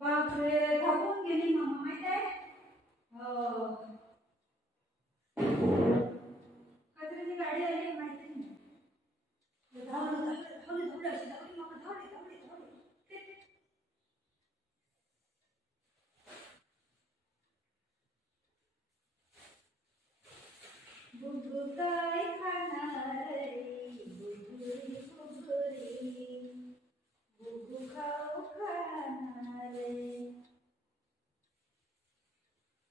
बापरे धावून गेली मामा माहित आहे. कचऱ्याची गाडी आली माहिती नाही. धावली धावली धावली अशी धावली मामा धावली धावली धावली. बुबू काय खाणार बुबुरी बुबुरी बुबू खाऊ खाणार.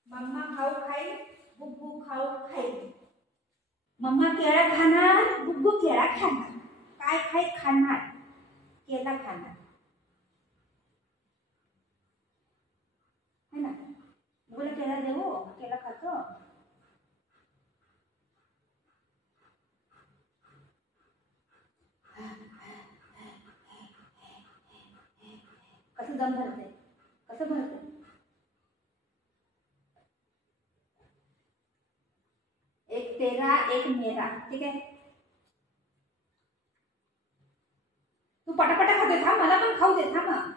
मम्मा खाऊ खाई बुबू खाऊ खाई. मम्मा केळा खाणार बुबू केळा खाणार. काय खाई खाणार केला खाणार है ना. बोला केळा देऊ केला खातो. कसं दम भरते कसं भरते. एक तेरा एक मेरा ठीक आहे. तू पटापटा खाते था मला पण खाऊ दे था मग.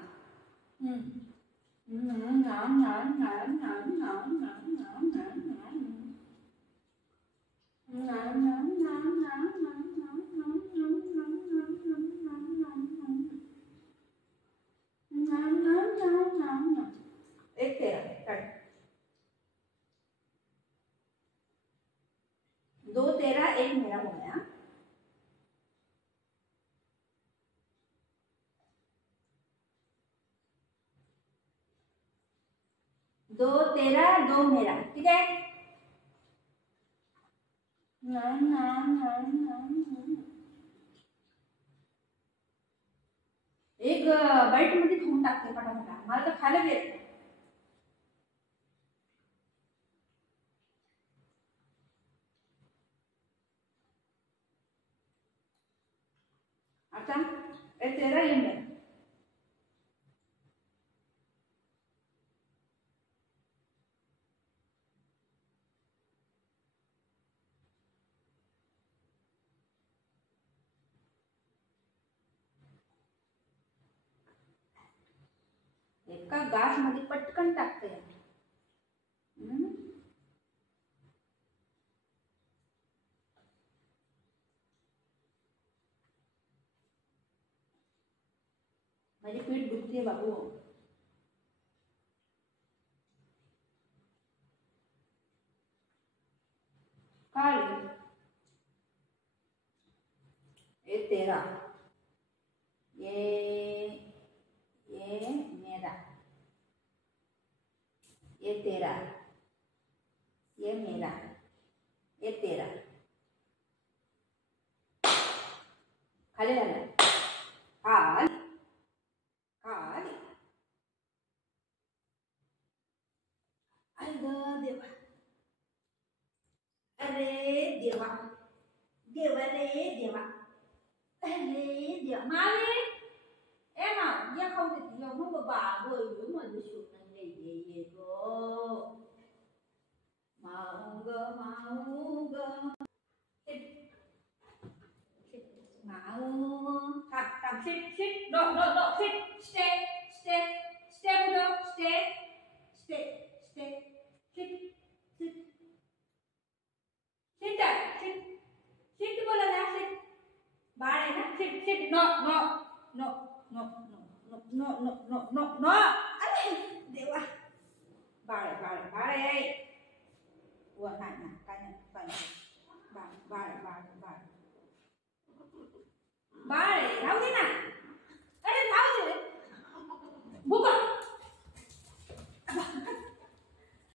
एक तेरा दो तेरा एक मेरा हो गया. दो तेरा दो मेरा ठीक है. एक बाईट मध्ये खाऊन टाकते पटापटा मला तर खायला येत नाही. आता एक तेरा ये मेरा. एका गास मध्ये पटकन टाकते. माझी पीठ दुखते बाबू. काय ये तेरा ये मेरा ये तेरा ये मेरा ये तेरा. खाली झालं खाली खाली. देवा अरे देवा देवा रे देवा अरे देवा. मावे ए माव या खाऊ देते या मग बाबा मध्ये शोधून ये गो माऊ ग माऊ ग माऊ. थांब sit sit no sit stay stay stay मुलं stay stay stay sit sit sit sit sit बोला ना sit. बाळ आहे ना sit sit no no no no no no no no no no. अरे देवा बाळ बाळ बाळ आहे. व नाही ना काय नाही बाळ बाळ बाळ बाळ बाळ आहे राहू दे ना.